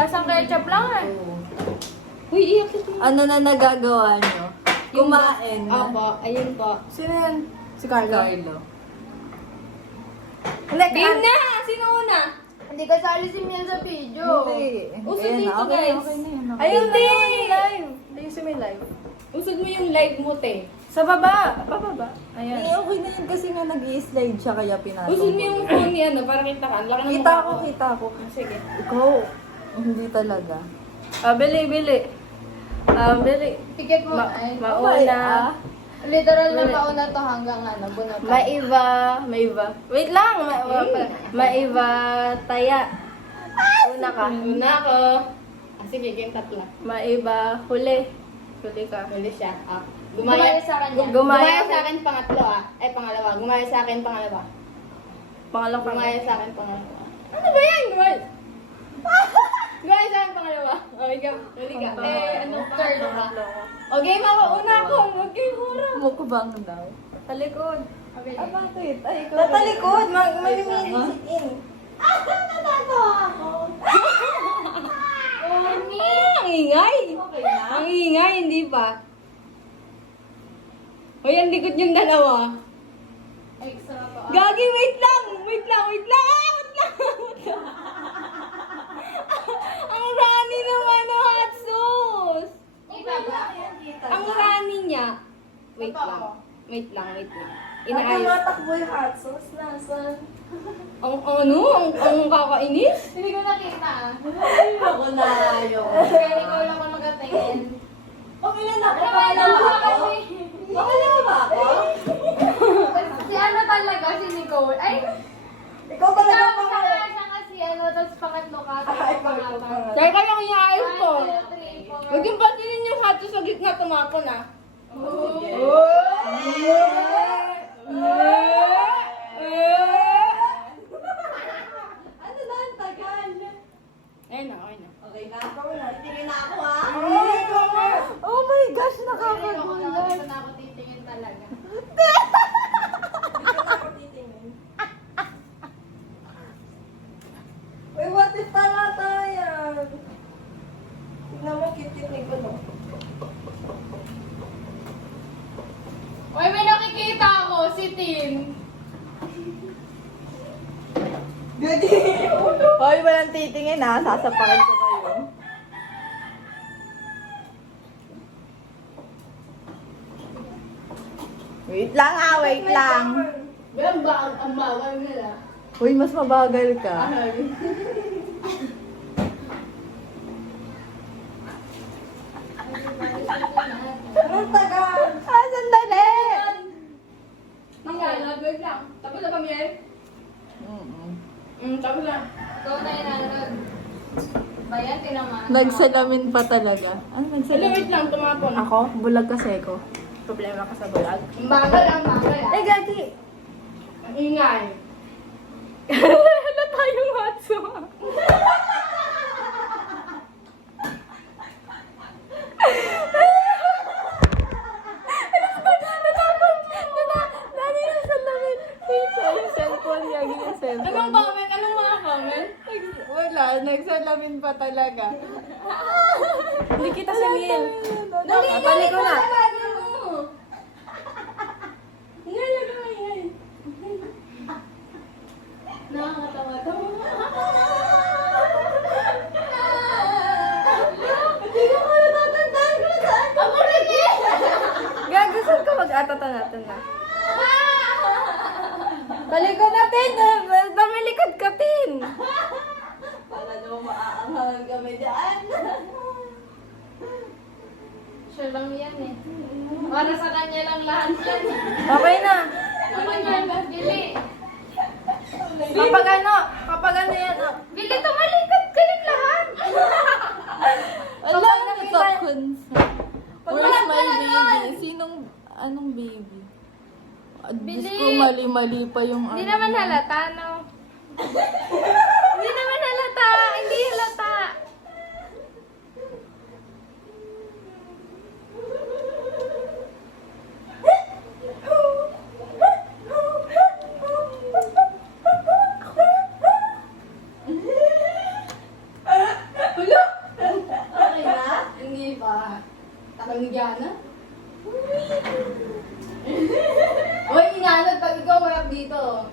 Lasang ketchup lang eh. Uy, iyak ito. Ano na nagagawa nyo? Kumain na. Opo, ayun po. Sino yan? Si Carlo. Hindi, Game na! Sino una? Hindi kasali si Miel sa video. Hindi. Usod Ayan dito, na, okay guys. na, okay na yun. Okay. Ayun, Hindi! live. Ayusin mo yung live. Usod mo yung live mo, te. Sa baba. Pababa. Hindi, Ayan. okay na yun kasi nga nag-i-slide siya kaya pinatong Usod mo yung phone ni ano, para kita ka. Ang laki ng Kita mukha ko, kita ko. Sige. Ikaw, hindi talaga. Bili. Bili. Ticket mo, Ma- ay, mauna. literal na mauna to hanggang ano, bunot. Maiba. Wait lang. Maiba. Taya. Una ka. Una ako. Sige, game tatlo. Maiba. Huli. Huli ka. Huli siya. Gumaya sa kanya. Gumaya sa akin pangatlo pangalawa. Gumaya sa akin pangalawa. Pangalang Gumaya sa akin pangalawa. Ano ba yan? Gumaya sa akin pangalawa. Ikaw. Huli ka. Ano third ka? Game ako. Una ako. Game hura. Mukbang daw. Talikod. Okay. Bakit? Ay, ikaw. Tatalikod. Maliminis. Ang ingay. Okay na? Ang ingay, hindi ba? Hoy, ang likod yung dalawa. Extra to. Gagi, wait lang! Wait lang! Ang rani naman ng hot sauce! Kita ba? Ang rani niya. Wait lang. Inaayos. Tumatakbo yung hot sauce. Nasaan? Ang kakainis? Hindi ko nakita. Ako na ayaw. Kaya ikaw lang ako nakatingin. Okay na ako. Ano ba Okay na ba ako? Si ano talaga, si Nicole. Ay, Ikaw ikaw talaga sa pa. siya nga si ano, tapos pangatlo ka, tapos pangatlo. Kaya kayang inaayos ko. 1, 2, 3, 4. Huwag yung pansinin yung hot sauce sa gitna tumapon Ano na, ang tagal. Ayun na. Okay na ako na. Tingin na ako ha. Oh my gosh, Dito nakakagulat. na ako titingin talaga. Uy, what if talata yan? Tingnan mo, cute ni Gulo. Uy, may nakikita ako, si Tin. Hoy, walang titingin ha. Sasapakin ko kayo. Wait lang wait lang. Ang bawal nila. Uy, mas mabagal ka. Ang tagal. Sandali. Wait lang. Tapos na ba, Miel? Tapos na. Ikaw na yung nanonood. Bayan, tinamaan. Nagsalamin pa talaga. Ano Wait nagsalamin? lang, tumapon. Ako? Bulag kasi ko. Problema ka sa bulag. Ang bagal. Eh, Gagi. Ang ingay. Wala tayong hot sauce. Dali yung salamin. Yung cellphone niya. Yung cellphone. Anong comment? Anong mga comment? Wala, nagsalamin pa talaga. Hindi kita si Miel. Dali Balik ko na. Nakakatawa to. Hindi ko ko natatandaan kung saan ko. Gago, saan ka mag-atata natin na? Talikod natin! Tamilikod ka, Tin. Para naman maaangalan kami dyan. Siya lang yan eh. Para sa kanya lang lahat yan. Okay na. Naman yan, Bili. Kapag ano yan. Bili, tumalikod kayong lahat. Alam Kapag na nakita- Where's my baby? Anong baby? Diyos ko, mali-mali pa yung Hindi naman halata, no? Hindi naman halata. Hindi halata. Hello! Lang Diana. Uy, inanod pag ikaw marap dito.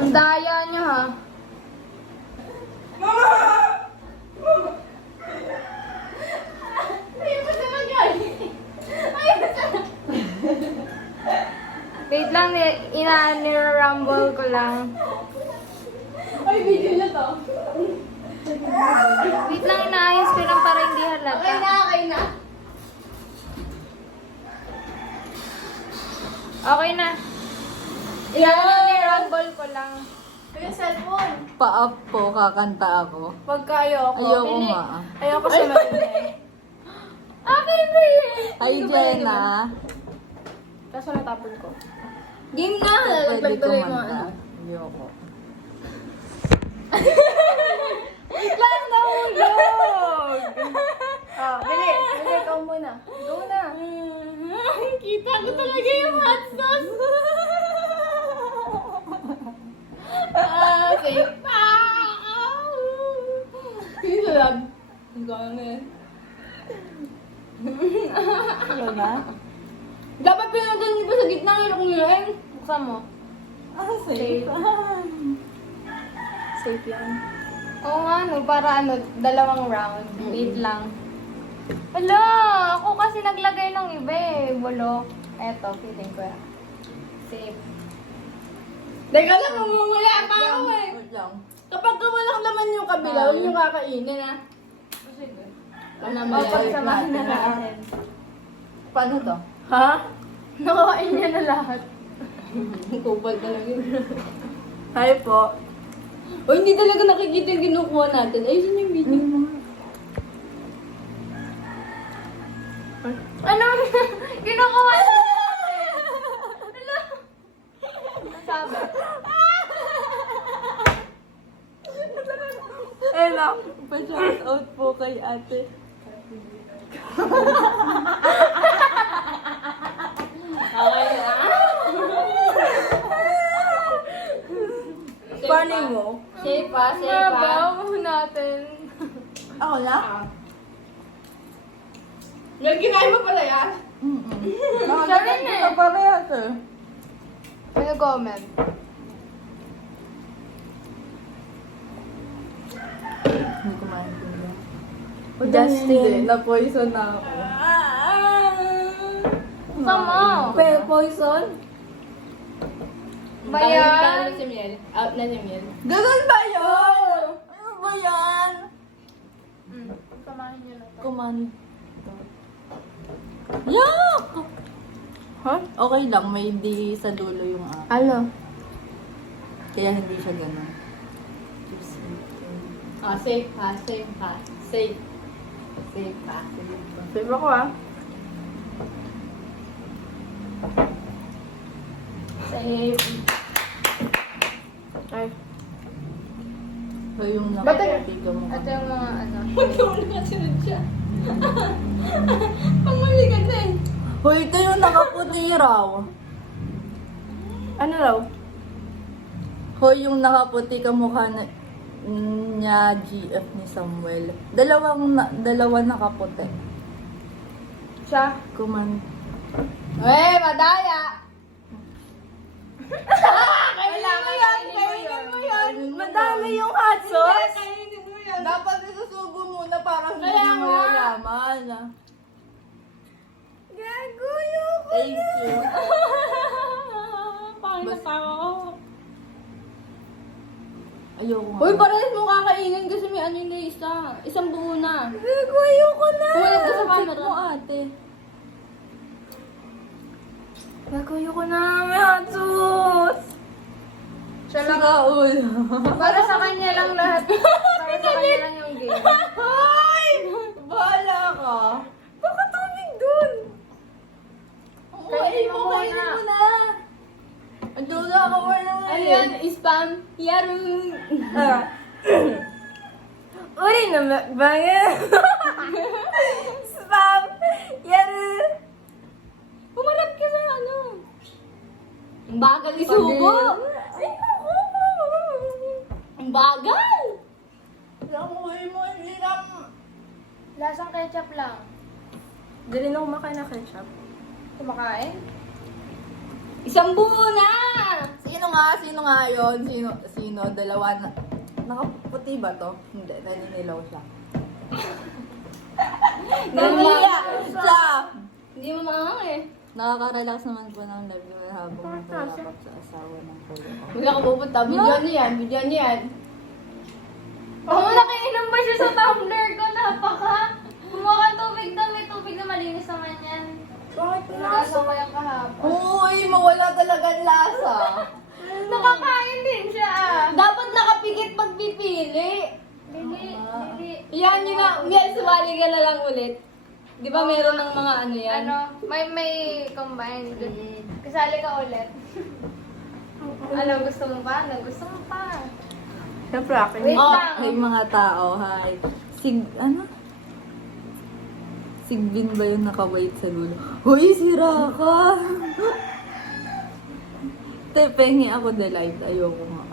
Ang daya niya ha. Ayaw mo sa magaling. Ayaw sa... Wait lang, ina-rumble ko lang. Ay, video na to. Wait lang, inaayos ko lang para hindi Okay halata. na, okay na. Okay na. Ina-rumble ko lang. Yung cellphone. Pa-up po, kakanta ako. Pagka ayoko. Ayoko nga. Ayoko siya maingay. Okay ba yun? Hi, Jenna. Kaso natapon ko. Game na. Pwede Tuloy mo. kumanta. Ayoko. Wait lang, nahulog! Bili, ikaw muna. Go na. Kita ko talaga yung hot sauce. Safe pa. Pino lang. Ang gano'n. Ano na? Dapat pinagdan niyo pa sa gitna ng ilok niyo eh. Buksan mo. Safe. Safe yan. Oo nga, no, para ano, dalawang round. Wait lang. Hala, ako kasi naglagay ng iba eh. Bulok. Eto, feeling ko yan. Safe. Teka lang, mamumula pa ako eh. Wait lang. Kapag walang laman yung kabila, huwag niyo kakainin ah. Sige. Ano Pagsamahan na natin. Paano to? Ha? Nakain niya na lahat. Kupal talaga yun. Hi po. O hindi talaga nakikita yung kinukuha natin. Ayusin yung video. Ano? Kinukuha niya natin. Hala. Ano sabi? Hello. Pa-shout out po kay ate. Okay na. Paano mo? Safe pa, safe pa. Mabaw natin. Ako na? Nagkinain mo pala yan? Siya rin eh. Ito parehas eh. Ano comment? Hindi ko maintindihan. Justin, na-poison na ako. Sama. Poison? Bayan. Si Miel. Out na si Miel. Ganun ba yun? Ano ba yan? Samahin niyo na to. Command. Yak! Huh? Okay lang, may di sa dulo yung app. Ano? Kaya hindi siya ganun. Ah, safe pa, safe pa. Safe. Safe pa. Safe ako ah. Safe. Ay. So yung Ba't nakapatid mo. ito yung mga ano. Magkawala ka sunod siya. Pamuli ka na eh. Hoy, kayo nakaputi raw. Ano raw? Hoy, yung nakaputi ka mukha na niya GF ni Samuel. Dalawa nakaputi. Siya. Command. Eh, madaya! Kainin mo yan! Kainin mo yan! Madami yung hot sauce! Kainin mo yan. Dapat isusubo muna para hindi Kaya mo nga. malalaman. Gaguyo ko! Thank you. Pangit na ako. Ayoko nga. Uy, parehas mo kakainin kasi may ano na isa. Isang buo na. Gaguyo ko na! Huwag ka sa Check mo camera. ate. Gaguyo ko na! May hot sauce! Siya lang. Siraul. Para sa kanya lang lahat. Para sa kanya lang yung game. Hoy! Bahala ka. Baka tubig dun! Kainin mo na. Ando na ako wala nga Ano yan? Spam? Yarong. Uri na bakbayan! Spam! Yaru! Pumarap ka sa ano? Ang bagal isubo. Ang bagal! Langoy mo, hindi na Lasang ketchup lang. Dali na kumakain na ketchup. Kumakain? Isang buo na! Sino nga yun? Sino? Dalawa na. Nakaputi ba to? Hindi, naninilaw siya. Naninilaw siya! Hindi mo maangang eh. Nakaka-relax naman po ng live ko habang naglalakap sa asawa ng kulo ko. Bigla ka pupunta. Video niya yan. Video niya yan. Oh, nakiinom ba siya sa tumbler ko? Napaka. Kumuha ka tubig daw. May tubig na malinis naman yan. Bakit Nagasa ko yung kahapon. Uy, mawala talagang lasa. Nakakain din siya ah. Dapat nakapikit pagpipili. Dili. Yan yun na. Miel, sumali ka na lang ulit. Di ba meron ng mga ano yan? Ano, may combined. Kasali ka ulit. Ano, gusto mo ba? Ano, gusto mo pa? Siyempre akin. Wait Oh, lang. hey mga tao, hi. Sigbin ba yung nakawait sa lulo? Hoy, sira ka! Te, pengi ako the light. Ayoko nga.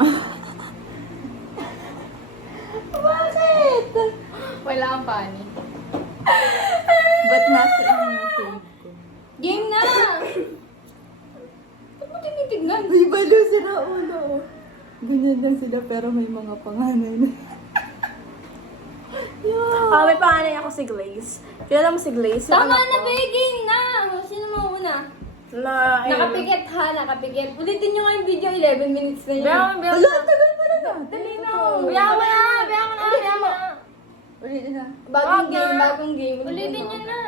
Bakit? Wala kang pani. Ba't nasa yung save ko? Game na! Ba't mo tinitignan? Uy, balo, sira ulo. Ganyan lang sila pero may mga panganay na. Ah, may panganay ako si Glaze. Kilala mo si Glaze? Yung Tama anak na, ko? be! Game na! Sino mo una? Na, Nakapikit ha, nakapikit. Ulitin nyo nga yung video, 11 minutes na yun. Wala, tagal pala na. Dali na. Biyakan mo na! Biyakan mo na! Biyakan mo na! Ulit na. Bagong game, bagong game. Ulitin niyo na.